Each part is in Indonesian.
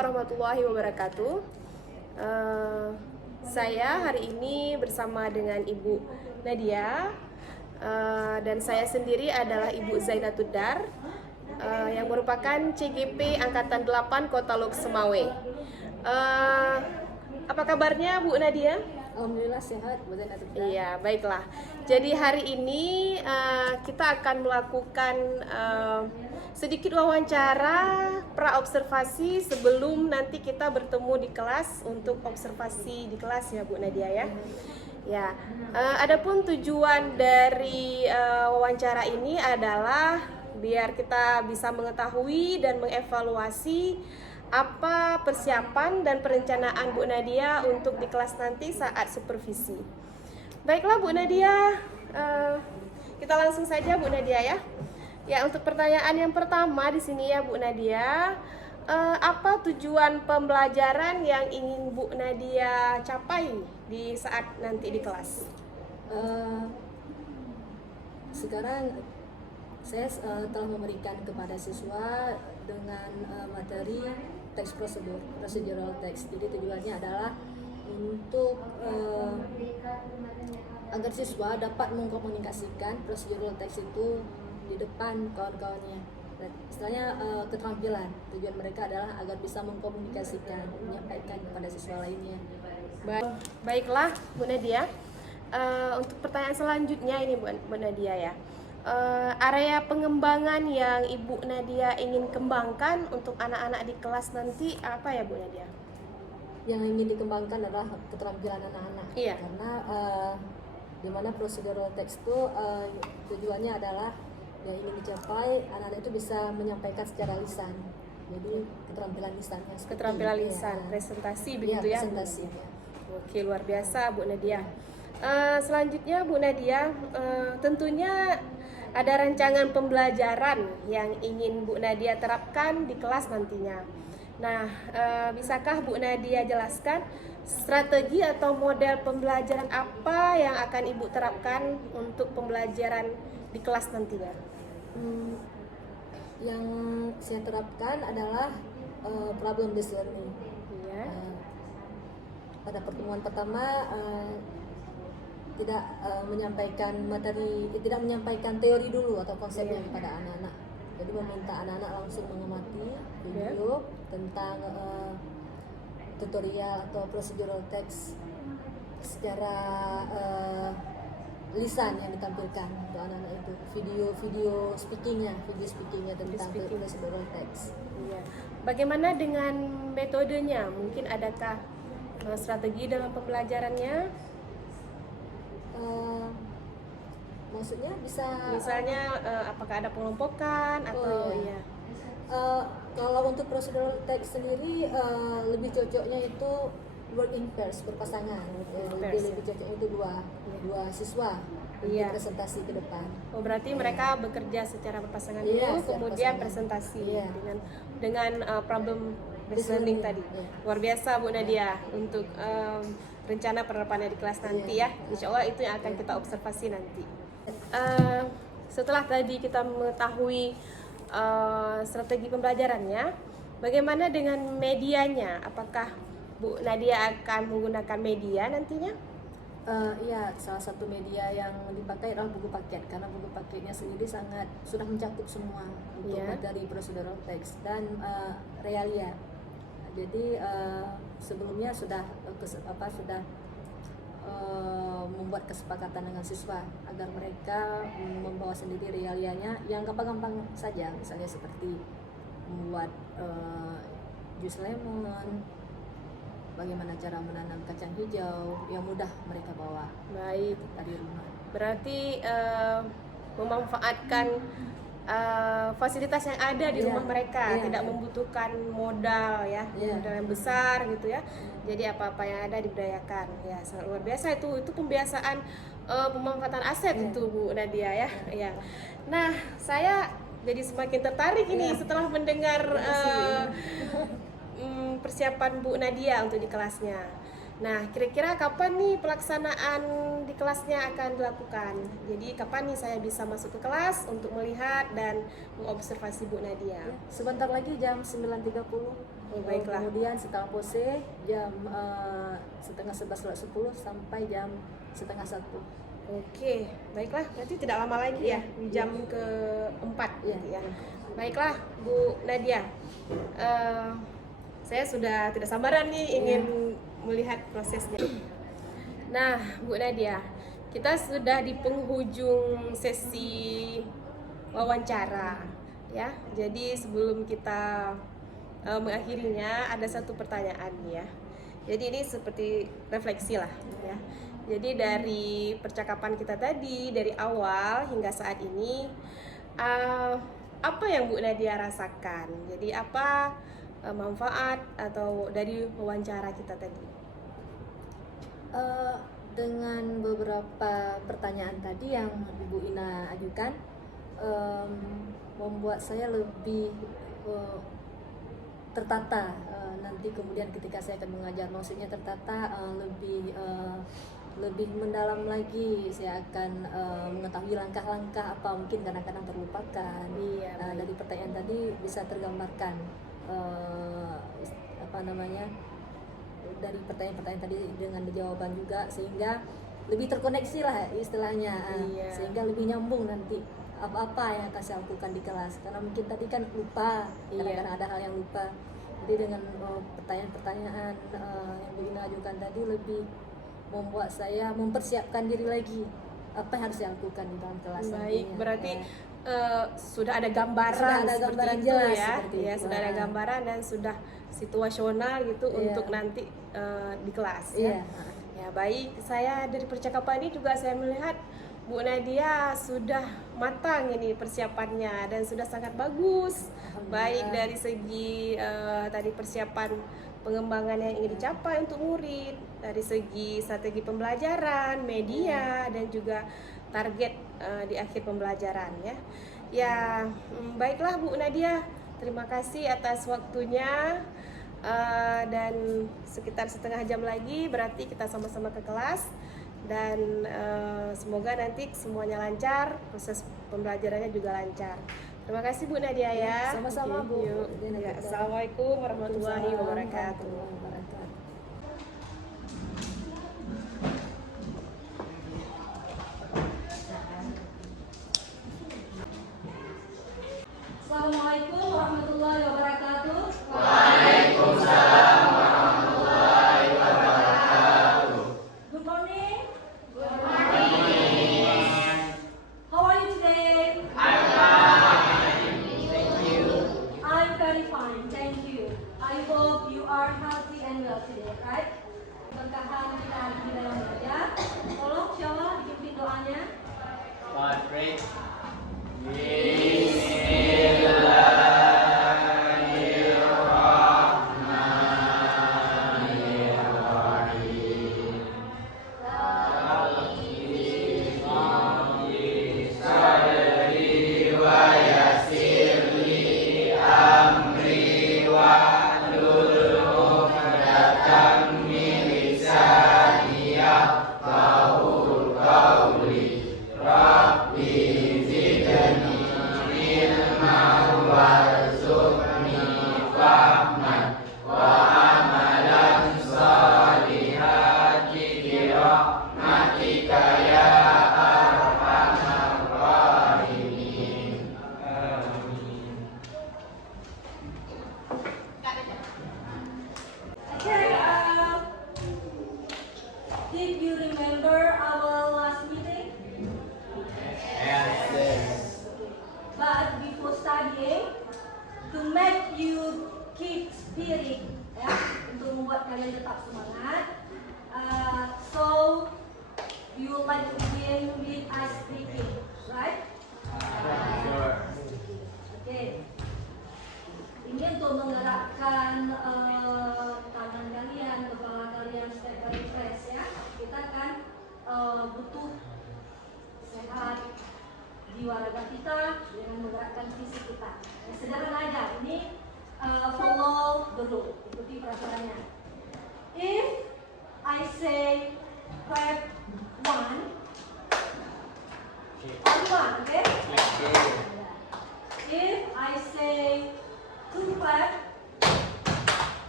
warahmatullahi wabarakatuh. Saya hari ini bersama dengan Ibu Nadia dan saya sendiri adalah Ibu Zainatud Dar yang merupakan CGP Angkatan 8 Kota Lok Semawe. Apa kabarnya Bu Nadia? Alhamdulillah sehat, Bu Zainatud Dar. Iya, baiklah. Jadi hari ini kita akan melakukan sedikit wawancara pra-observasi sebelum nanti kita bertemu di kelas untuk observasi di kelas ya Bu Nadia ya. Ya, adapun tujuan dari wawancara ini adalah biar kita bisa mengetahui dan mengevaluasi apa persiapan dan perencanaan Bu Nadia untuk di kelas nanti saat supervisi. Baiklah Bu Nadia, kita langsung saja Bu Nadia ya. Ya, untuk pertanyaan yang pertama di sini ya Bu Nadia, apa tujuan pembelajaran yang ingin Bu Nadia capai di saat nanti di kelas? Sekarang saya telah memberikan kepada siswa dengan materi teks procedural text. Jadi tujuannya adalah untuk agar siswa dapat mengkomunikasikan procedural text itu di depan kawan-kawannya. Istilahnya keterampilan. Tujuan mereka adalah agar bisa mengkomunikasikan, menyampaikan kepada siswa lainnya. Baiklah Bu Nadia, untuk pertanyaan selanjutnya ini Bu Nadia ya. Area pengembangan yang Ibu Nadia ingin kembangkan untuk anak-anak di kelas nanti apa ya Bu Nadia? Yang ingin dikembangkan adalah keterampilan anak-anak. Iya. Karena di mana procedural text itu tujuannya adalah yang ingin dicapai anak-anak itu bisa menyampaikan secara lisan. Jadi keterampilan lisannya. Keterampilan lisan, presentasi begitu ya? Presentasi. Oke, luar biasa Bu Nadia. Selanjutnya Bu Nadia, tentunya ada rancangan pembelajaran yang ingin Bu Nadia terapkan di kelas nantinya. Nah, bisakah Bu Nadia jelaskan strategi atau model pembelajaran apa yang akan Ibu terapkan untuk pembelajaran di kelas nantinya? Yang saya terapkan adalah problem based learning. Iya. Pada pertemuan pertama tidak menyampaikan materi, tidak menyampaikan teori dulu atau konsepnya kepada anak-anak. Jadi meminta anak-anak langsung mengamati video tentang tutorial atau procedural text secara lisan yang ditampilkan untuk anak-anak itu. Video speakingnya tentang procedural text. Iya. Bagaimana dengan metodenya? Mungkin adakah strategi dalam pembelajarannya? Maksudnya bisa Misalnya apakah ada pengelompokan atau iya. iya. Kalau untuk procedural text sendiri lebih cocoknya itu work in pairs, berpasangan. Lebih cocoknya itu dua siswa untuk presentasi ke depan. Oh, berarti mereka bekerja secara berpasangan dulu, kemudian presentasi dengan problem based learning tadi. Luar biasa Bu Nadia untuk rencana penerapannya di kelas nanti ya. Insya Allah itu yang akan kita observasi nanti. Setelah tadi kita mengetahui strategi pembelajarannya, bagaimana dengan medianya? Apakah Bu Nadia akan menggunakan media nantinya? Iya, salah satu media yang dipakai adalah buku paket, karena buku paketnya sendiri sudah mencakup semua untuk materi procedural text dan realia. Jadi sebelumnya sudah membuat kesepakatan dengan siswa agar mereka membawa sendiri realianya yang gampang-gampang saja, misalnya seperti membuat jus lemon, bagaimana cara menanam kacang hijau yang mudah mereka bawa. Baik, dari rumah. Berarti memanfaatkan fasilitas yang ada di rumah mereka, tidak membutuhkan modal ya, modal yang besar gitu ya. Jadi apa-apa yang ada diberdayakan. Ya, sangat luar biasa itu pembiasaan pemanfaatan aset itu Bu Nadia ya. Ya. Nah, saya jadi semakin tertarik ini setelah mendengar persiapan Bu Nadia untuk di kelasnya. Nah, kira-kira kapan nih pelaksanaan di kelasnya akan dilakukan? Jadi kapan nih saya bisa masuk ke kelas untuk melihat dan mengobservasi Bu Nadia? Sebentar lagi jam 9.30. Baiklah. Kemudian setelah pose jam setengah 11 sampai jam setengah 1. Oke, baiklah. Berarti tidak lama lagi ya, di jam keempat. Iya. Ya. Baiklah, Bu Nadia. Saya sudah tidak sabaran nih ingin melihat prosesnya. Nah, Bu Nadia, kita sudah di penghujung sesi wawancara, ya. Jadi sebelum kita mengakhirinya, ada satu pertanyaan ya. Jadi ini seperti refleksi lah, ya. Jadi dari percakapan kita tadi, dari awal hingga saat ini, apa yang Bu Nadia rasakan? Jadi apa manfaat atau dari wawancara kita tadi? Dengan beberapa pertanyaan tadi yang Ibu Ina ajukan, membuat saya lebih tertata. Nanti kemudian ketika saya akan mengajar, maksudnya tertata, lebih mendalam lagi. Saya akan mengetahui langkah-langkah apa mungkin kadang-kadang terlupakan. Iya, Dari pertanyaan tadi bisa tergambarkan dari pertanyaan-pertanyaan tadi dengan jawaban juga, sehingga lebih terkoneksi lah istilahnya. Iya. Sehingga lebih nyambung nanti apa yang akan saya lakukan di kelas, karena mungkin tadi kan lupa, kadang-kadang ada hal yang lupa. Jadi dengan pertanyaan-pertanyaan yang Bu Ina ajukan tadi lebih membuat saya mempersiapkan diri lagi apa yang harus saya lakukan di dalam kelas. Baik, nantinya. berarti sudah ada gambaran, seperti itu jelas, ya. seperti Ya, itu. sudah ada gambaran dan sudah situasional gitu untuk nanti di kelas ya. Ya, baik. Saya dari percakapan ini juga saya melihat Bu Nadia sudah matang ini persiapannya dan sudah sangat bagus. Baik dari segi tadi persiapan pengembangan yang ingin dicapai untuk murid, dari segi strategi pembelajaran, media, dan juga target di akhir pembelajaran ya. Ya, baiklah Bu Nadia, terima kasih atas waktunya. Dan sekitar setengah jam lagi berarti kita sama-sama ke kelas, dan semoga nanti semuanya lancar, proses pembelajarannya juga lancar. Terima kasih Bu Nadia ya. Sama-sama, Bu. Yuk. Ya, Assalamualaikum warahmatullahi wabarakatuh. Assalamualaikum warahmatullahi wabarakatuh. Waalaikumsalam warahmatullahi wabarakatuh. Good morning. Good morning. How are you today? I'm fine. Thank you. I'm very fine, thank you. I hope you are healthy and well today, right? Berkahan kita hari ini dalam belajar. Tolong Syawal dipimpin doanya. God pray. Okay, did you remember our last meeting? But before studying, to make you keep spirit, ya, untuk membuat kalian tetap semangat. So you would like to begin with ice breaking, right? Okay. Ini untuk menggerakkan tangan kalian, kepala kalian supaya kalian fresh ya. Kita kan butuh sehat jiwa raga kita dengan menggerakkan fisik kita. Sederhana aja. Ini follow the rule, ikuti peraturannya. If I say clap one, only one, okay? If I say two clap,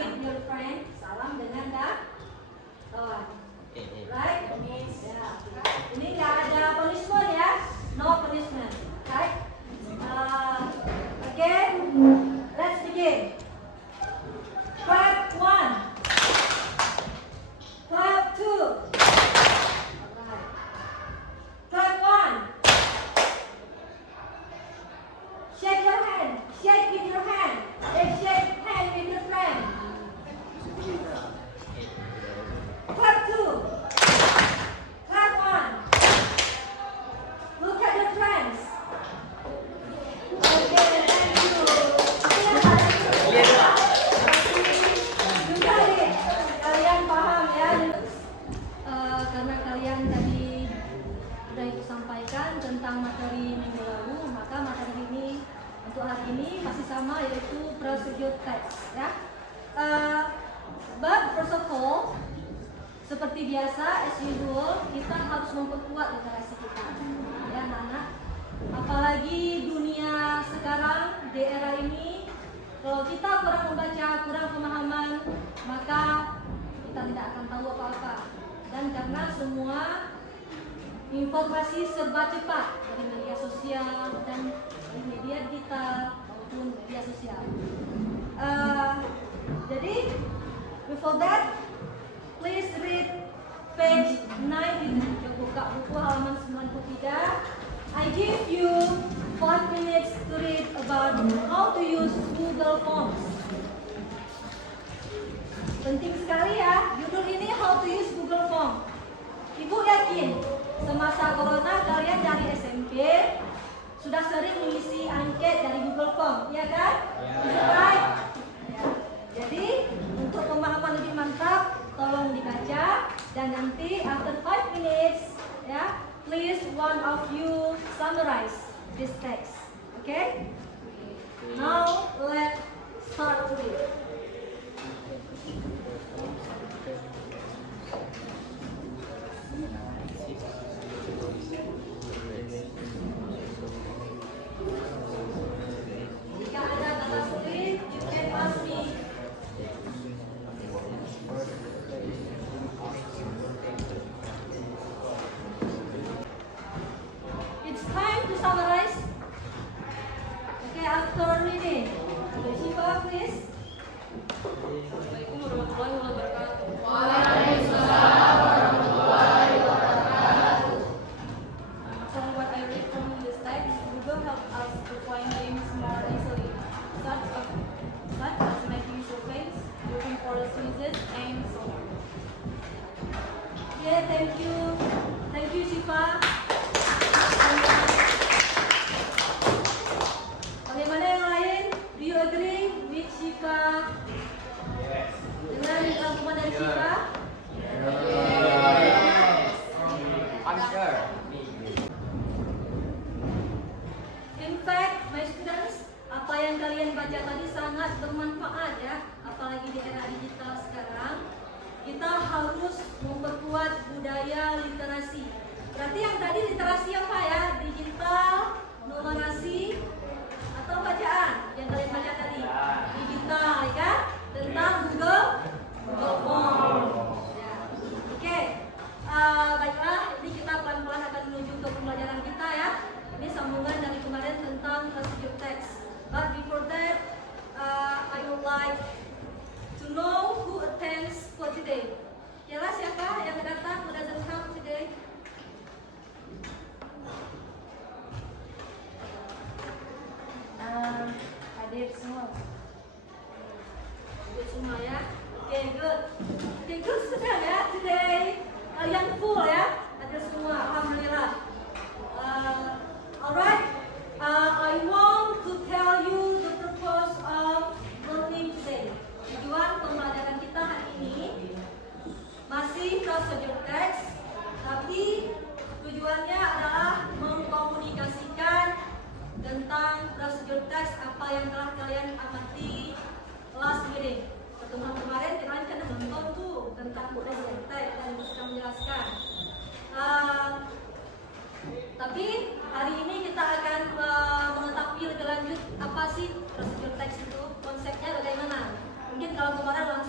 greet your friend, salam dengan kawan. Right? Ya. Ini nggak ada punishment ya, no punishment. Right? Again, let's begin. Clap 1. Clap 2. Alright. Clap 1. Shake your hand. Shake with your hand. Shake hand with your friend. Clap 2. Clap 1. Look at your friends. Okay, thank you. Juga nih, kalian paham ya? Karena kalian tadi sudah itu sampaikan tentang materi minggu lalu, maka materi ini untuk hari ini masih sama, yaitu procedure text ya. But first of all, seperti biasa, as usual, kita harus memperkuat literasi kita, ya anak-anak. Apalagi dunia sekarang, di era ini, kalau kita kurang membaca, kurang pemahaman, maka kita tidak akan tahu apa-apa. Dan karena semua informasi serba cepat dari media sosial dan dari media digital maupun media sosial. Jadi, before that, please read page 90. Coba buka buku halaman 93. I give you 5 minutes to read about how to use Google Forms. Penting sekali ya, judul ini how to use Google Form. Ibu yakin semasa corona kalian dari SMP sudah sering mengisi angket dari Google Form, ya kan? Is it right? Ya. Jadi untuk pemahaman lebih mantap, tolong dibaca dan nanti after 5 minutes, ya, please one of you summarize this text. Okay? Now let's start to read. Jika ada kata sulit, you can ask me. It's time to summarize. Okay, after reading. Shiva, please. Assalamualaikum warahmatullahi wabarakatuh. From what I read from this text, Google helps us to find things more easily, such as making surveys, looking for quizzes, and so on. Yeah, thank you. Thank you, Shiva. Bagaimana yang lain? Do you agree with Shiva? Dengan rangkuman dari Shiva? I'm sure. In fact, my students, apa yang kalian baca tadi sangat bermanfaat ya, apalagi di era digital sekarang. Kita harus memperkuat budaya literasi. Berarti yang tadi literasi apa ya? Digital, numerasi, atau bacaan? Yang kalian baca tadi? Digital, ya kan? Tentang Google Form. Ya. Oke. Baiklah, ini kita pelan-pelan akan menuju ke pembelajaran kita ya. Ini sambungan dari kemarin tentang procedure text. But before that, I would like to know who attends for today. Yalah, siapa yang datang? Who doesn't come today? Hadir semua. Good semua ya. Okay, good. Okay, good sudah ya today. Kalian full ya. Ada semua. Alhamdulillah. Alright. I want to tell you the purpose of learning today. Tujuan pembelajaran kita hari ini masih procedure text, tapi tujuannya adalah mengkomunikasikan tentang procedure text apa yang telah kalian amati last meeting. Pertemuan kemarin kalian kan nonton tuh tentang procedure text dan bisa menjelaskan. Tapi hari ini kita akan mengetahui lebih lanjut apa sih procedure text itu, konsepnya bagaimana. Mungkin kalau kemarin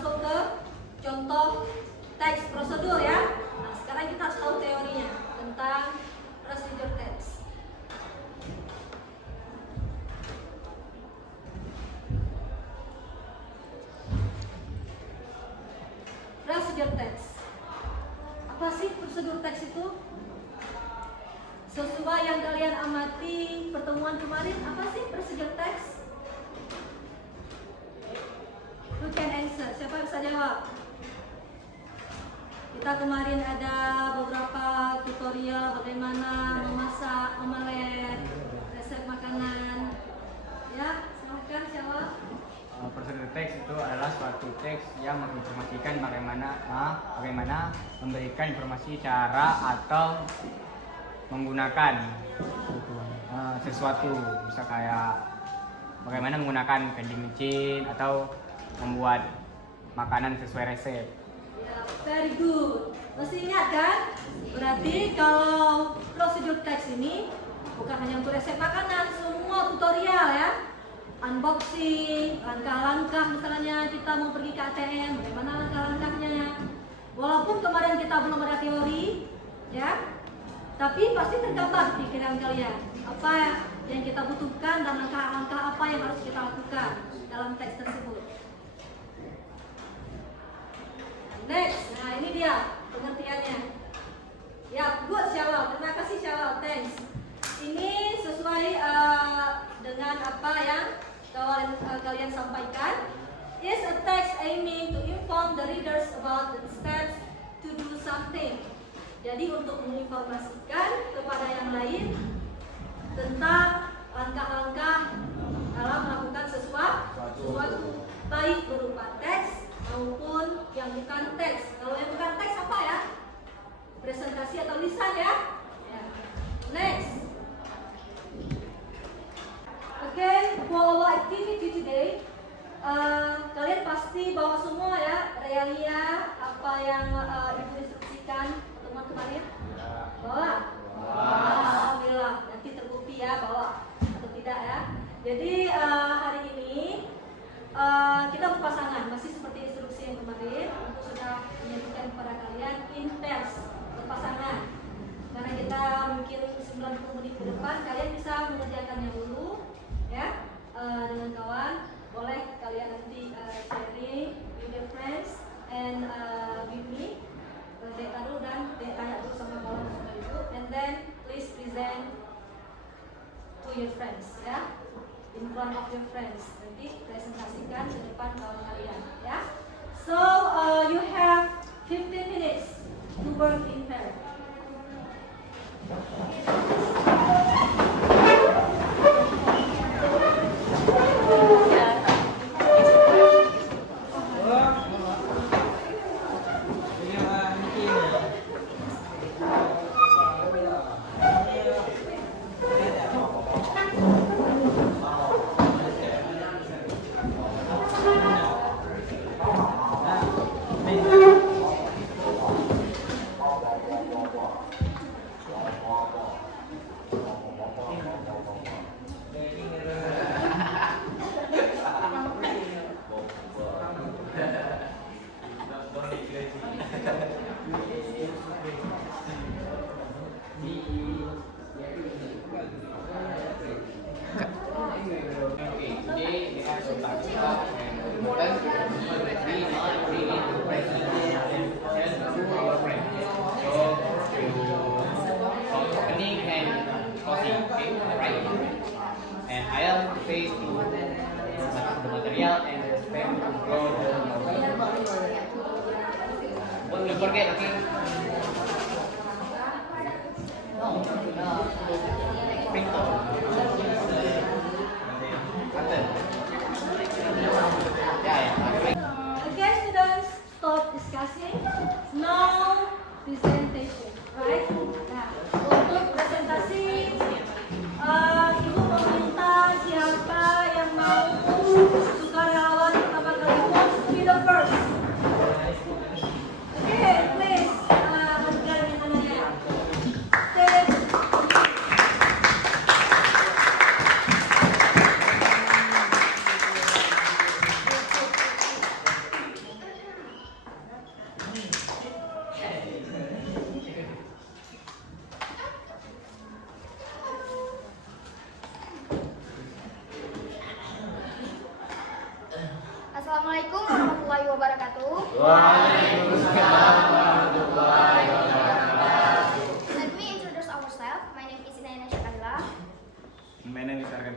prosedur teks itu? Sesuai yang kalian amati pertemuan kemarin, apa sih prosedur teks? Who can answer? Siapa bisa jawab? Kita kemarin ada beberapa tutorial bagaimana memasak omelet, resep makanan. Ya, silakan siapa? Prosedur teks itu adalah suatu teks yang menginformasikan bagaimana memberikan informasi cara atau menggunakan sesuatu, bisa kayak bagaimana menggunakan vending machine atau membuat makanan sesuai resep. Ya, very good. Masih ingat kan? Berarti kalau prosedur teks ini bukan hanya untuk resep makanan, semua tutorial ya. Unboxing, langkah-langkah misalnya kita mau pergi ke ATM, bagaimana langkah-langkahnya. Walaupun kemarin kita belum ada teori, ya, tapi pasti tergambar di pikiran kalian apa yang kita butuhkan dan langkah-langkah apa yang harus kita lakukan dalam teks tersebut. Next, nah ini dia pengertiannya. Ya, good Syawal, terima kasih Syawal, thanks. Ini sesuai dengan apa yang kalian sampaikan. Is a text aiming to inform the readers about the steps to do something. Jadi untuk menginformasikan kepada yang lain tentang langkah-langkah dalam melakukan sesuatu, baik berupa teks maupun yang bukan teks. Kalau yang bukan teks apa ya? Presentasi atau lisan ya? Next. Okay, for our activity today, kalian pasti bawa semua ya realia apa yang ibu instruksikan teman kemarin. Bawa? Alhamdulillah, nanti terbukti ya bawa atau tidak ya. Jadi hari ini kita berpasangan, masih seperti instruksi yang kemarin. Untuk sudah menyebutkan kepada kalian in pairs, berpasangan. Karena kita mungkin 90 menit ke depan, kalian bisa mengerjakannya dulu ya dengan kawan. Boleh kalian nanti sharing with your friends and with me. Dek taruh dan dek tanya dulu sama kawan semua itu, and then please present to your friends ya, in front of your friends. Nanti presentasikan di depan kawan kalian ya. So you have 15 minutes to work in pair. And I'll face to the material and expect to grow the don't forget, okay? No, sprinkle. Okay, students, stop discussing. Now presentation, right? Nah, untuk presentasi, ibu meminta siapa yang mau sukarelawan pertama kali wants to be the first. Okay, please, lanjutkan dengan tangannya. Assalamualaikum warahmatullahi wabarakatuh. Waalaikumsalam warahmatullahi wabarakatuh.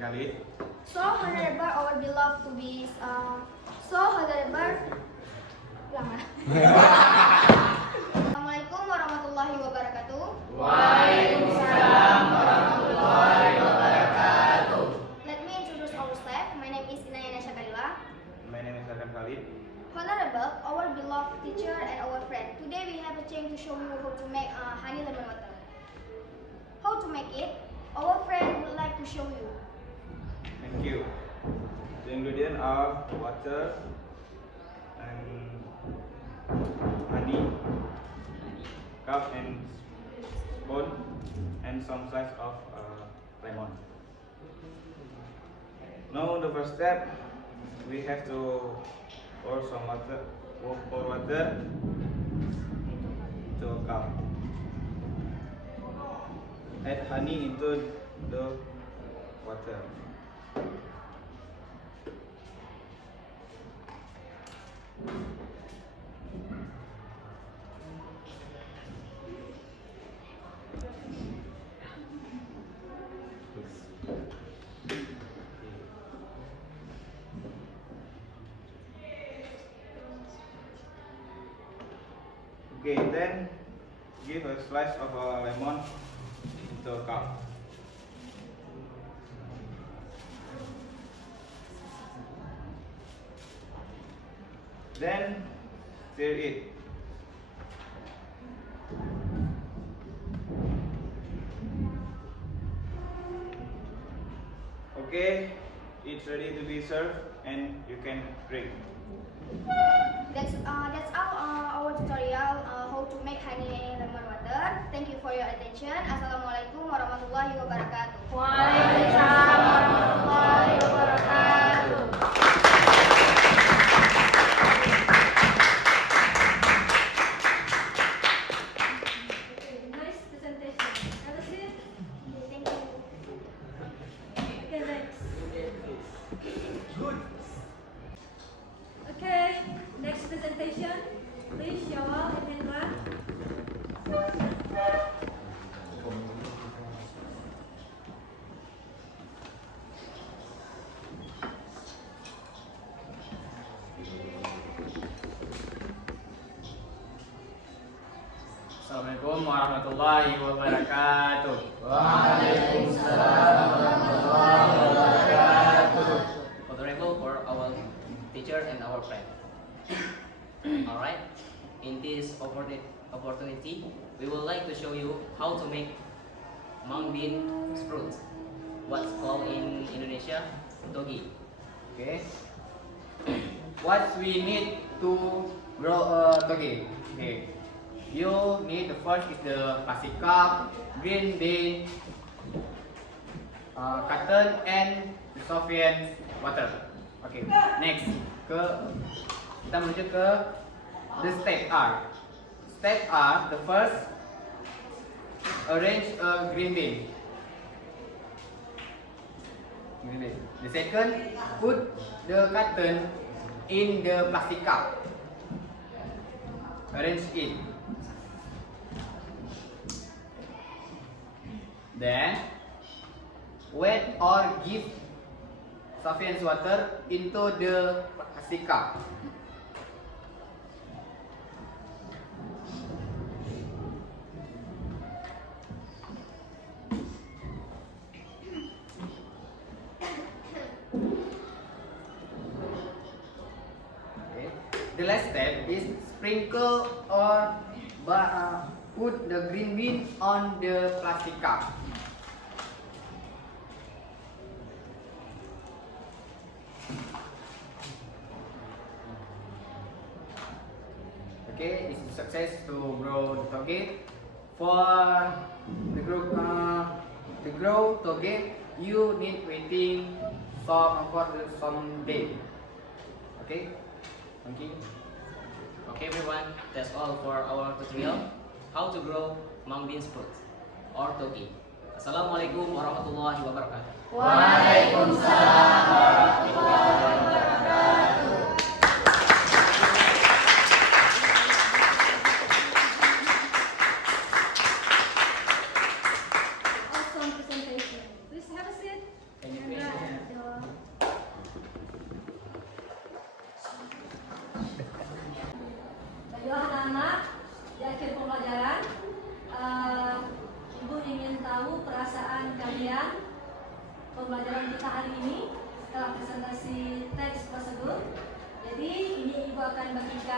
Khalid. So honorable our beloved to be so honorable. Ulang lah. Assalamualaikum warahmatullahi wabarakatuh. Waalaikumsalam warahmatullahi wabarakatuh. Let me introduce our staff. My name is Inayana Syakarila. My name is Akan Khalid. Honorable, our beloved teacher and our friend. Today we have a chance to show you how to make honey lemon water. How to make it? Our friend would like to show you. Thank you. The ingredients are water and honey, cup and spoon, and some slice of lemon. Now the first step, we have to pour water to a cup. Add honey into the water. Okay, then give a slice of lemon into a cup. Then stir it. Okay, it's ready to be served and you can drink. That's all our tutorial how to make honey lemon water. Thank you for your attention. Assalamualaikum warahmatullahi wabarakatuh. Waalaikumsalam warahmatullahi wabarakatuh. Nice presentation. Have a seat. Thank you. Okay, next. Okay, next presentation. Please, Syawal and Hendra. Assalamualaikum warahmatullahi wabarakatuh. Waalaikumsalam warahmatullahi wabarakatuh. Honorable for our teacher and our friend. Alright, in this opportunity, we would like to show you how to make mung bean sprouts, what's called in Indonesia, togi. Okay. What we need to grow toge? Okay. You need the first is the plastic cup, green bean, cotton, and sufficient water. Okay. Next, kita menuju ke the step R. Step R, the first, arrange a green bean. The second, put the cotton in the plastic cup. Arrange it. Then, wet or give sufficient water into the plastic cup. Okay. The last step is sprinkle or put the green bean on the plastic cup. Okay, it's a success to grow the toge. For the grow toge, you need waiting some day. Okay, thank you. Okay everyone, that's all for our tutorial, how to grow mung bean sprouts or togi. Assalamualaikum warahmatullahi wabarakatuh. Waalaikumsalam warahmatullahi wabarakatuh. Awesome presentation. Please have a seat. Can you please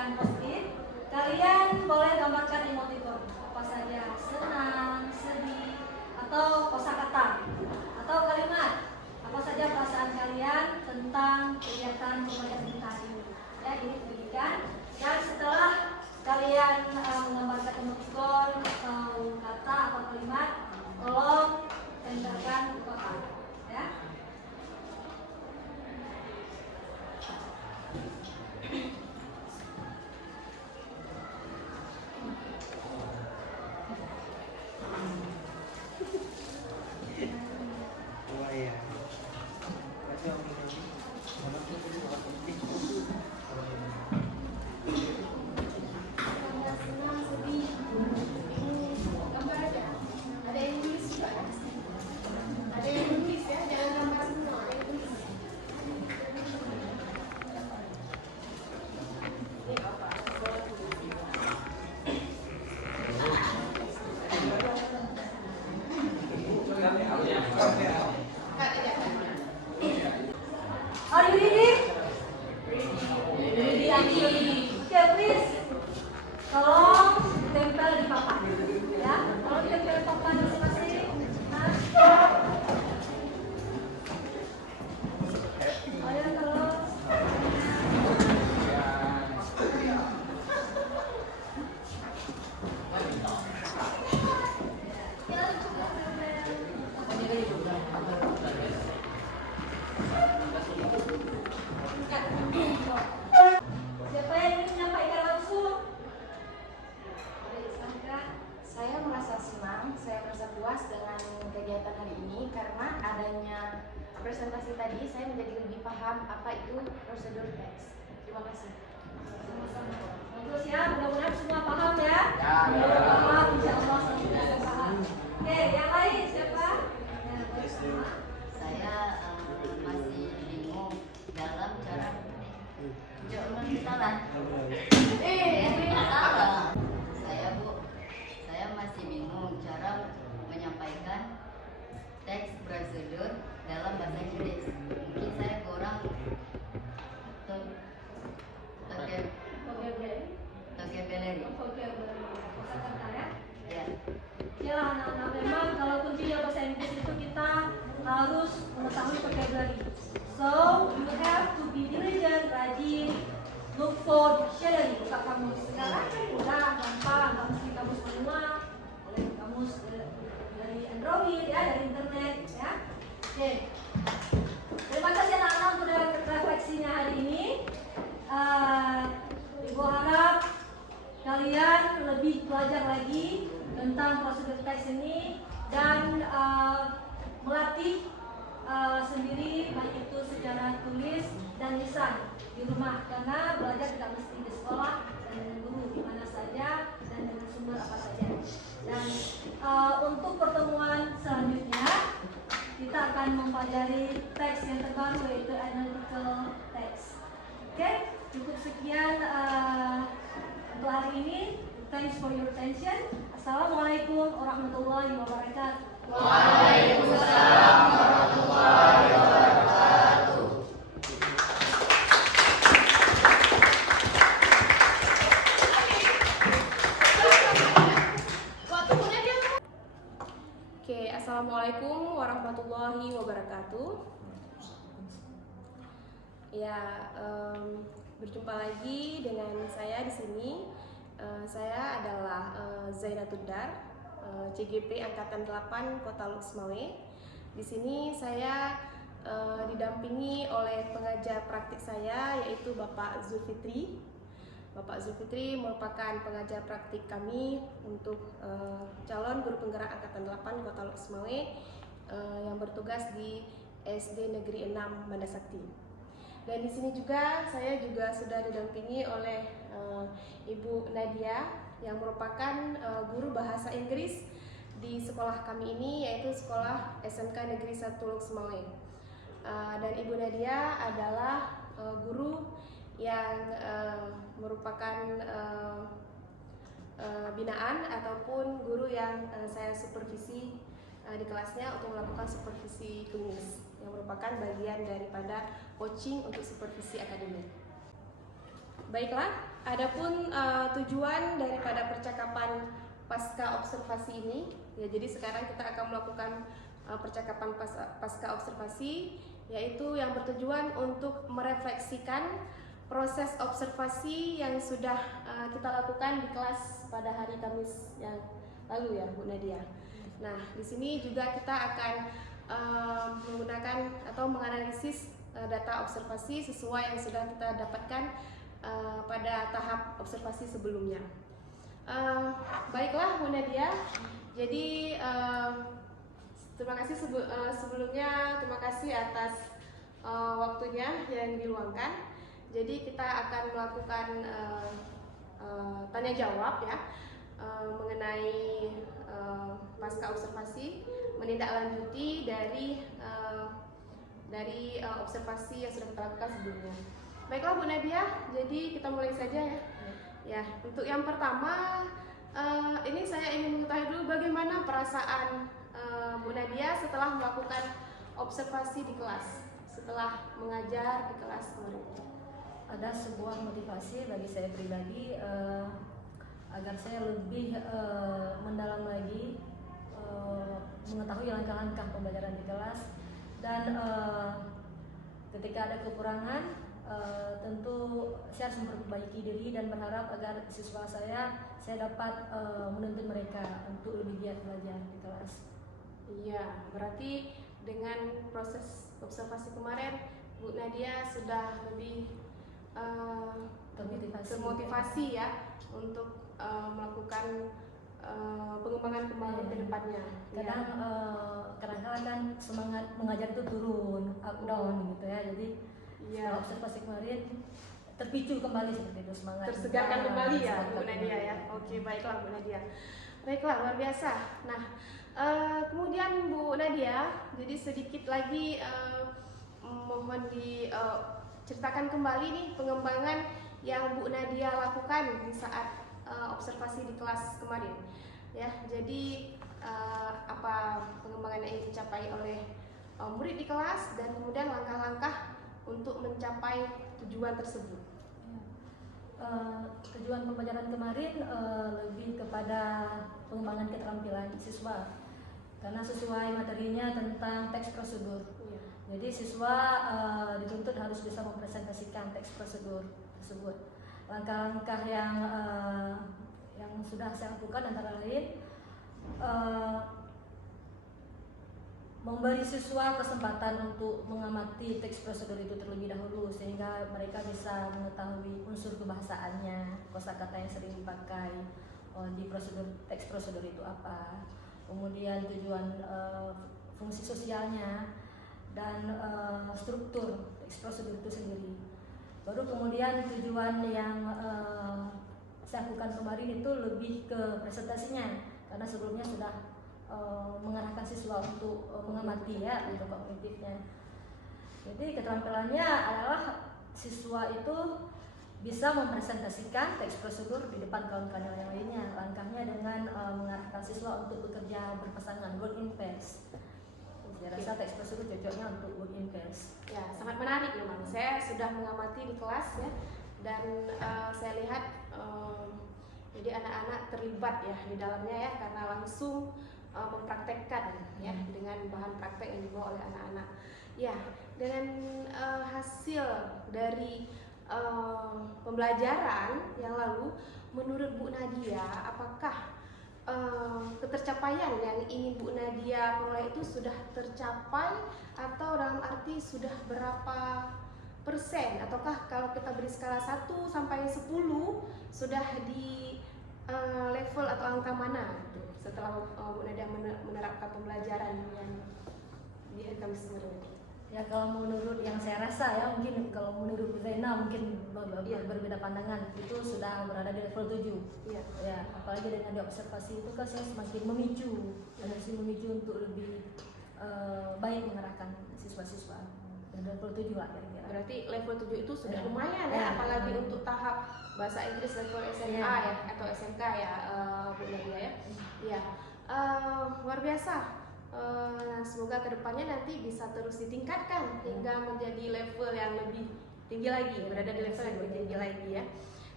dengan post-it, kalian boleh gambarkan emoticon apa saja, senang, sedih, atau kosakata atau kalimat apa saja perasaan kalian tentang kegiatan membaca sedikit hari ini. Ya, ini pendidikan. Dan setelah kalian menggambarkan emoticon atau kata atau kalimat, tolong tempelkan di kotak. Ya. Senang, sedih, gambar aja. Ada yang tulis juga ya? Ada yang tulis ya, jangan gambar semua. Ada yang tulis. Are you ready? Ready, ready. Okay, please. Tolong tempel di papan. Ya, tolong tempel di papan masing-masing. Ayo terus. Siapa yang ingin menyampaikan langsung? Saya merasa senang, saya merasa puas dengan kegiatan hari ini karena adanya presentasi tadi saya menjadi lebih paham apa itu prosedur teks. Terima kasih. Bagus ya, mudah-mudahan semua paham ya. Ya. Paham, insya Allah semua paham. Oke, yang lain siapa? Ya, baik, semua. Saya masih bingung dalam cara jangan salah. Salah. Saya masih bingung cara menyampaikan teks prosedur dalam bahasa Inggris. Mungkin saya kurang vocabulary. Kosakata ya. Ya. Ya, anak-anak, memang kalau kuncinya bahasa Inggris itu kita harus mengetahui vocabulary. So, you have to be diligent, rajin, look for dictionary, buka kamus. Sekarang kan mudah, gampang, kamus di kamus manual, oleh kamus dari Android ya, dari internet ya. Oke. Terima kasih anak-anak untuk refleksinya hari ini. Ibu harap kalian lebih belajar lagi tentang prosedur teks ini dan melatih sendiri baik itu secara tulis dan lisan di rumah, karena belajar tidak mesti di sekolah dan dengan guru di mana saja dan dengan sumber apa saja. Dan untuk pertemuan selanjutnya kita akan mempelajari teks yang terbaru yaitu analytical text. Oke, cukup sekian untuk hari ini. Thanks for your attention. Assalamualaikum warahmatullahi wabarakatuh. Waalaikumsalam warahmatullahi wabarakatuh. Oke, assalamualaikum warahmatullahi wabarakatuh. Ya, berjumpa lagi dengan saya di sini. Saya adalah Zainatul Dar, CGP Angkatan 8 Kota Loksmawe. Di sini saya didampingi oleh pengajar praktik saya yaitu Bapak Zulfitri. Bapak Zulfitri merupakan pengajar praktik kami untuk calon guru penggerak Angkatan 8 Kota Loksmawe yang bertugas di SD Negeri 6 Mandasakti. Dan di sini juga saya juga sudah didampingi oleh Ibu Nadia yang merupakan guru bahasa Inggris di sekolah kami ini, yaitu sekolah SMK Negeri 1 Loksmawe. Dan Ibu Nadia adalah guru yang merupakan binaan ataupun guru yang saya supervisi di kelasnya untuk melakukan supervisi klinis yang merupakan bagian daripada coaching untuk supervisi akademik. Baiklah, Adapun tujuan daripada percakapan pasca observasi ini, ya jadi sekarang kita akan melakukan percakapan pasca observasi, yaitu yang bertujuan untuk merefleksikan proses observasi yang sudah kita lakukan di kelas pada hari Kamis yang lalu ya, Bu Nadia. Nah, di sini juga kita akan menggunakan atau menganalisis data observasi sesuai yang sudah kita dapatkan pada tahap observasi sebelumnya. Baiklah Bu Nadia, jadi terima kasih sebelumnya, terima kasih atas waktunya yang diluangkan. Jadi kita akan melakukan tanya jawab ya mengenai pasca observasi, menindaklanjuti dari observasi yang sudah kita lakukan sebelumnya. Baiklah Bu Nadia, jadi kita mulai saja ya. Ya, untuk yang pertama ini saya ingin mengetahui dulu bagaimana perasaan Bu Nadia setelah melakukan observasi di kelas, setelah mengajar di kelas kemarin. Ada sebuah motivasi bagi saya pribadi agar saya lebih mendalam lagi mengetahui langkah-langkah pembelajaran di kelas, dan ketika ada kekurangan tentu saya harus memperbaiki diri dan berharap agar siswa saya dapat menuntun mereka untuk lebih giat belajar di kelas. Iya, berarti dengan proses observasi kemarin Bu Nadia sudah lebih termotivasi ya untuk melakukan pengembangan ke depannya. Kadang-kadang kan semangat mengajar itu turun, up down gitu ya. Jadi setelah observasi kemarin terpicu kembali seperti itu, semangat. Tersegarkan kembali ya Bu Nadia ya. Oke, baiklah Bu Nadia. Baiklah, luar biasa. Nah, kemudian Bu Nadia, jadi sedikit lagi mohon diceritakan kembali nih pengembangan yang Bu Nadia lakukan di saat observasi di kelas kemarin. Ya, jadi apa pengembangan yang dicapai oleh murid di kelas dan kemudian langkah-langkah untuk mencapai tujuan tersebut. Tujuan pembelajaran kemarin lebih kepada pengembangan keterampilan siswa, karena sesuai materinya tentang teks prosedur. Jadi siswa dituntut harus bisa mempresentasikan teks prosedur tersebut. Langkah-langkah yang sudah saya lakukan antara lain memberi siswa kesempatan untuk mengamati teks prosedur itu terlebih dahulu sehingga mereka bisa mengetahui unsur kebahasaannya, kosakata yang sering dipakai di teks prosedur itu apa, kemudian tujuan fungsi sosialnya dan struktur teks prosedur itu sendiri. Baru kemudian tujuan yang saya lakukan kemarin itu lebih ke presentasinya, karena sebelumnya sudah mengarahkan siswa untuk mengamati ya untuk kognitifnya. Jadi keterampilannya adalah siswa itu bisa mempresentasikan teks prosedur di depan kawan-kawan yang lainnya. Langkahnya dengan mengarahkan siswa untuk bekerja berpasangan, work in pairs. Saya rasa teks prosedur cocoknya untuk work in pairs. Ya, sangat menarik memang. Saya sudah mengamati di kelas ya, dan saya lihat jadi anak-anak terlibat ya di dalamnya ya, karena langsung mempraktekkan ya dengan bahan praktek yang dibawa oleh anak-anak. Ya, dengan hasil dari pembelajaran yang lalu, menurut Bu Nadia, apakah ketercapaian yang ingin Bu Nadia peroleh itu sudah tercapai, atau dalam arti sudah berapa persen, ataukah kalau kita beri skala 1 sampai 10 sudah di level atau angka mana gitu, setelah Bu Nadia menerapkan pembelajaran yang di hari Kamis kemarin? Ya, kalau menurut yang saya rasa ya, mungkin kalau menurut Bu Zaina mungkin berbeda pandangan, itu sudah berada di level 7. Iya. Ya, apalagi dengan diobservasi itu kan saya semakin memicu untuk lebih baik mengarahkan siswa-siswa. Dan level 7 lah kira-kira. Berarti level 7 itu sudah lumayan ya, apalagi untuk tahap bahasa Inggris level SMA ya, atau SMK ya Bu Nadia ya. Iya. Luar biasa. Nah, semoga kedepannya nanti bisa terus ditingkatkan hingga menjadi level yang lebih tinggi lagi, berada di level yang lebih tinggi lagi ya.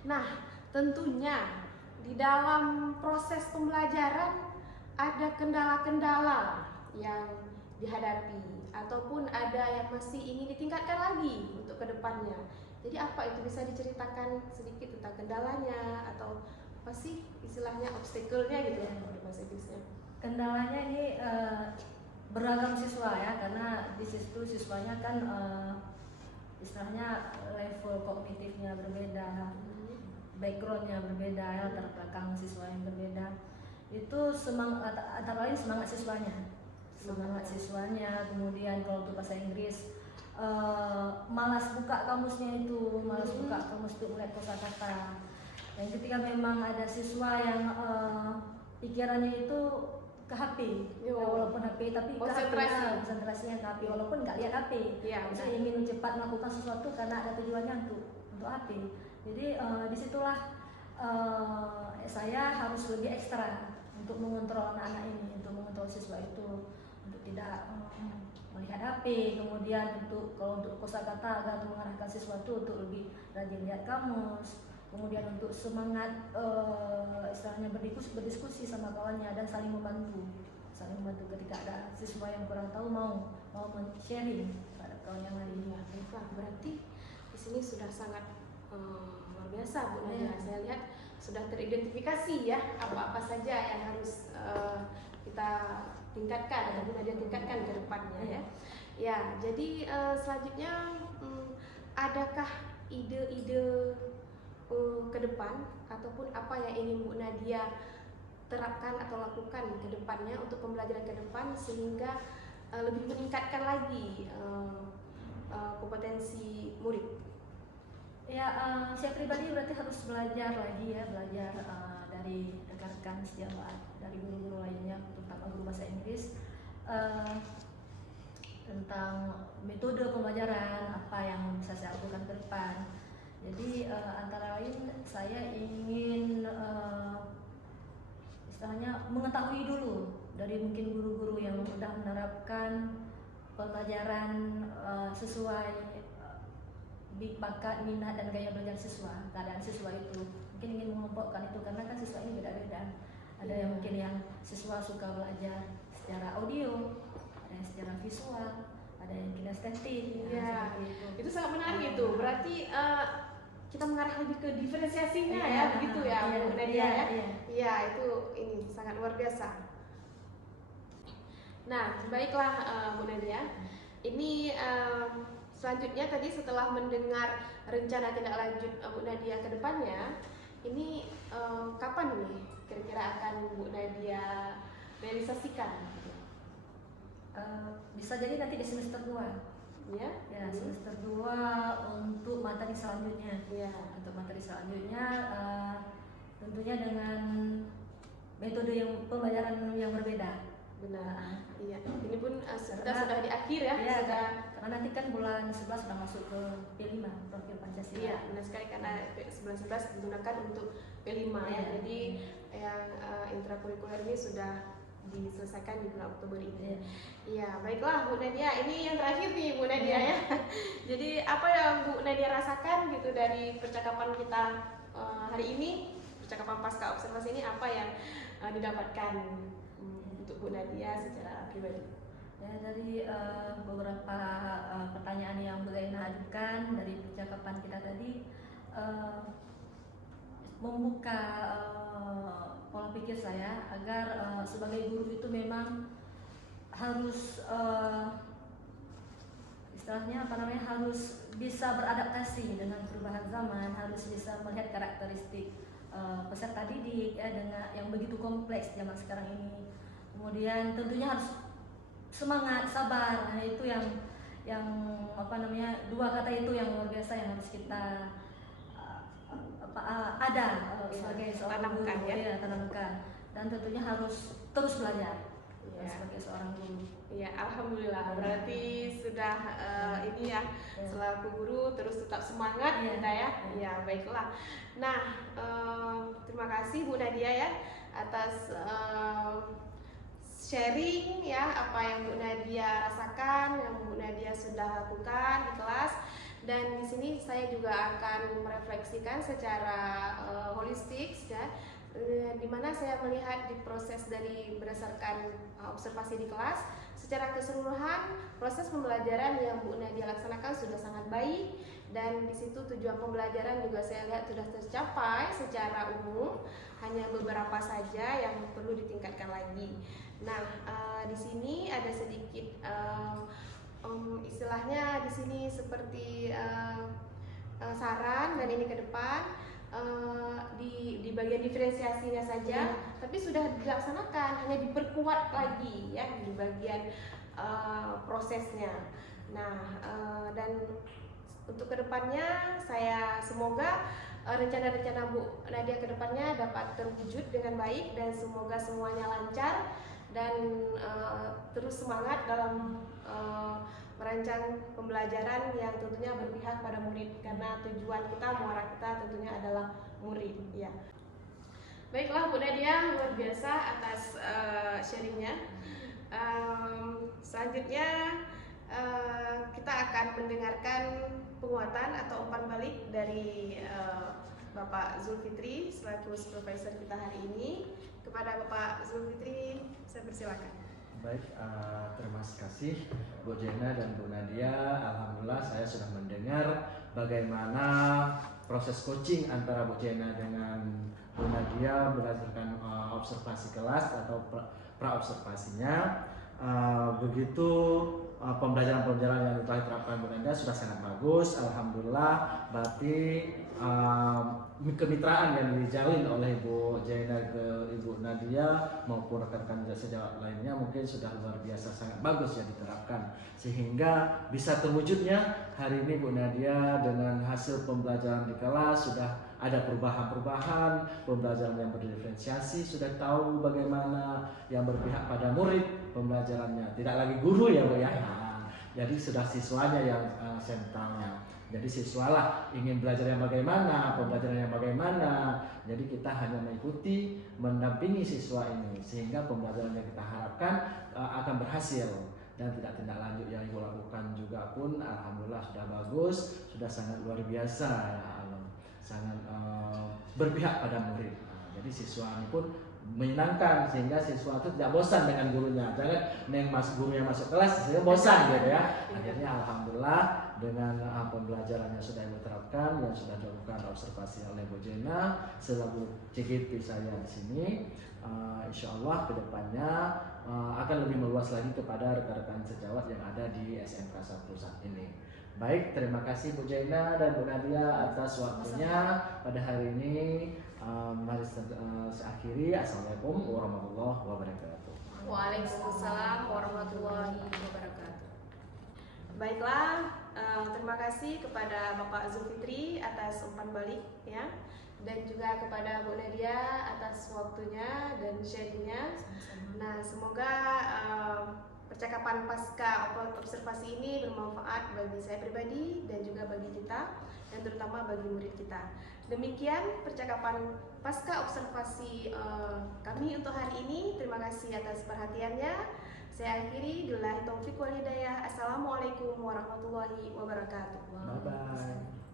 Nah, tentunya di dalam proses pembelajaran ada kendala-kendala yang dihadapi ataupun ada yang masih ingin ditingkatkan lagi untuk kedepannya. Jadi apa itu, bisa diceritakan sedikit tentang kendalanya atau apa sih istilahnya obstacle-nya gitu ya kalau bahasa Inggrisnya? Kendalanya ini beragam siswa ya, karena di situ siswanya kan istilahnya level kognitifnya berbeda, backgroundnya berbeda ya, latar belakang siswa yang berbeda. Itu semangat, antara lain semangat siswanya, kemudian kalau untuk bahasa Inggris malas buka kamusnya itu, malas buka kamus untuk melihat kosakata. Dan ketika memang ada siswa yang pikirannya itu ke HP, walaupun HP tapi konsentrasinya ke HP, walaupun nggak lihat HP. Saya ingin cepat melakukan sesuatu karena ada tujuannya untuk HP. Jadi disitulah saya harus lebih ekstra untuk mengontrol anak-anak ini, untuk mengontrol siswa itu, untuk tidak melihat HP. Kemudian kalau untuk kosakata agar mengarahkan siswa itu untuk lebih rajin lihat kamus. Kemudian untuk semangat istilahnya berdiskusi sama kawannya dan saling membantu ketika ada siswa yang kurang tahu mau sharing pada kawan yang lain. Ya, baiklah, berarti di sini sudah sangat luar biasa Bu Nadia. Saya lihat sudah teridentifikasi ya apa-apa saja yang harus kita tingkatkan atau Bu Nadia tingkatkan ke depannya ya. Ya, jadi selanjutnya adakah ide-ide ke depan ataupun apa yang ingin Bu Nadia terapkan atau lakukan ke depannya untuk pembelajaran ke depan sehingga lebih meningkatkan lagi kompetensi murid? Ya, saya pribadi berarti harus belajar lagi ya, belajar dari rekan-rekan sejawat, dari guru-guru lainnya, terutama guru bahasa Inggris, tentang metode pembelajaran, apa yang bisa saya lakukan ke depan. Jadi antara lain saya ingin istilahnya mengetahui dulu dari mungkin guru-guru yang sudah menerapkan pembelajaran sesuai bakat, minat, dan gaya belajar siswa, keadaan siswa itu. Mungkin ingin mengelompokkan itu karena kan siswa ini beda-beda. Ada yang mungkin yang siswa suka belajar secara audio, ada yang secara visual, ada yang kinestetik. Iya, itu sangat menarik itu. Berarti kita mengarah lebih ke diferensiasinya ya, begitu ya Bu Nadia ya. Iya, itu ini sangat luar biasa. Nah, baiklah Bu Nadia. Ini selanjutnya tadi setelah mendengar rencana tindak lanjut Bu Nadia ke depannya, ini kapan nih kira-kira akan Bu Nadia realisasikan? Bisa jadi nanti di semester 2. Ya, semester 2 untuk materi selanjutnya. Untuk materi selanjutnya tentunya dengan metode yang pembelajaran yang berbeda. Benar. Iya. Ini pun kita sudah di akhir ya. Sudah. Karena nanti kan bulan 11 sudah masuk ke P5, profil Pancasila. Iya, benar sekali karena 11 digunakan untuk P5 ya. Jadi yang intrakurikuler ini sudah diselesaikan di bulan Oktober ini. Iya, baiklah Bu Nadia, ini yang terakhir nih Bu Nadia ya. Jadi apa yang Bu Nadia rasakan gitu dari percakapan kita hari ini, percakapan pasca observasi ini, apa yang didapatkan untuk Bu Nadia secara pribadi? Ya, dari beberapa pertanyaan yang Bu Zainah ajukan dari percakapan kita tadi, membuka pola pikir saya agar sebagai guru itu memang harus istilahnya harus bisa beradaptasi dengan perubahan zaman, harus bisa melihat karakteristik peserta didik ya, dengan yang begitu kompleks zaman sekarang ini. Kemudian tentunya harus semangat, sabar. Nah, itu yang dua kata itu yang luar biasa yang harus kita ada sebagai seorang guru tanamkan, dan tentunya harus terus belajar sebagai seorang guru. Iya, alhamdulillah. Berarti sudah ini ya, selaku guru terus tetap semangat kita ya. Iya, baiklah. Nah, terima kasih Bu Nadia ya atas sharing ya apa yang Bu Nadia rasakan, yang Bu Nadia sudah lakukan di kelas. Dan di sini saya juga akan merefleksikan secara holistik ya, di mana saya melihat di proses dari berdasarkan observasi di kelas secara keseluruhan proses pembelajaran yang Bu Nadia laksanakan sudah sangat baik, dan di situ tujuan pembelajaran juga saya lihat sudah tercapai secara umum, hanya beberapa saja yang perlu ditingkatkan lagi. Nah, di sini ada sedikit istilahnya di sini seperti saran, dan ini ke depan di bagian diferensiasinya saja, tapi sudah dilaksanakan, hanya diperkuat lagi ya di bagian prosesnya. Nah, dan untuk kedepannya saya semoga rencana-rencana Bu Nadia kedepannya dapat terwujud dengan baik, dan semoga semuanya lancar dan terus semangat dalam merancang pembelajaran yang tentunya berpihak pada murid, karena tujuan kita, muara kita tentunya adalah murid ya. Baiklah Bu Nadia, luar biasa atas sharingnya. Selanjutnya kita akan mendengarkan penguatan atau umpan balik dari Bapak Zulfikri selaku supervisor kita hari ini. Kepada Bapak Zulfikri, saya persilakan. Baik, terima kasih Bu Jena dan Bu Nadia. Alhamdulillah saya sudah mendengar bagaimana proses coaching antara Bu Jena dengan Bu Nadia berdasarkan observasi kelas atau pra-observasinya. Begitu pembelajaran-pembelajaran yang telah diterapkan Bu Nadia sudah sangat bagus. Alhamdulillah, berarti kemitraan yang dijalin oleh Ibu Jaina ke Ibu Nadia maupun rekan-rekan sejawat lainnya mungkin sudah luar biasa sangat bagus ya diterapkan, sehingga bisa terwujudnya hari ini Bu Nadia dengan hasil pembelajaran di kelas sudah ada perubahan-perubahan, pembelajaran yang berdiferensiasi, sudah tahu bagaimana yang berpihak pada murid pembelajarannya, tidak lagi guru ya Bu ya. Jadi sudah siswanya yang sentralnya. Jadi siswalah ingin belajar yang bagaimana, pembelajaran yang bagaimana. Jadi kita hanya mengikuti, mendampingi siswa ini sehingga pembelajaran yang kita harapkan akan berhasil, dan tidak tindak lanjut yang Ibu lakukan juga pun alhamdulillah sudah bagus, sudah sangat luar biasa ya Allah. Sangat berpihak pada murid. Jadi siswa ini pun menyenangkan sehingga siswa itu tidak bosan dengan gurunya. Jangan gurunya masuk kelas sehingga bosan gitu ya. Akhirnya alhamdulillah dengan pembelajaran yang sudah diterapkan, yang sudah dilakukan observasi oleh Bu Jena selaku CGP saya di sini, insya Allah kedepannya akan lebih meluas lagi kepada rekan-rekan sejawat yang ada di SMK 1 saat ini. Baik, terima kasih Bu Jena dan Bu Nadia atas waktunya pada hari ini. Mari saya akhiri. Assalamualaikum warahmatullahi wabarakatuh. Waalaikumsalam warahmatullahi wabarakatuh. Baiklah, terima kasih kepada Bapak Zulfikri atas umpan balik ya, dan juga kepada Bu Nadia atas waktunya dan sharingnya. Nah, semoga percakapan pasca observasi ini bermanfaat bagi saya pribadi dan juga bagi kita, dan terutama bagi murid kita. Demikian percakapan pasca observasi kami untuk hari ini. Terima kasih atas perhatiannya. Saya akhiri. Billahi taufiq wal hidayah. Assalamualaikum warahmatullahi wabarakatuh. Bye bye.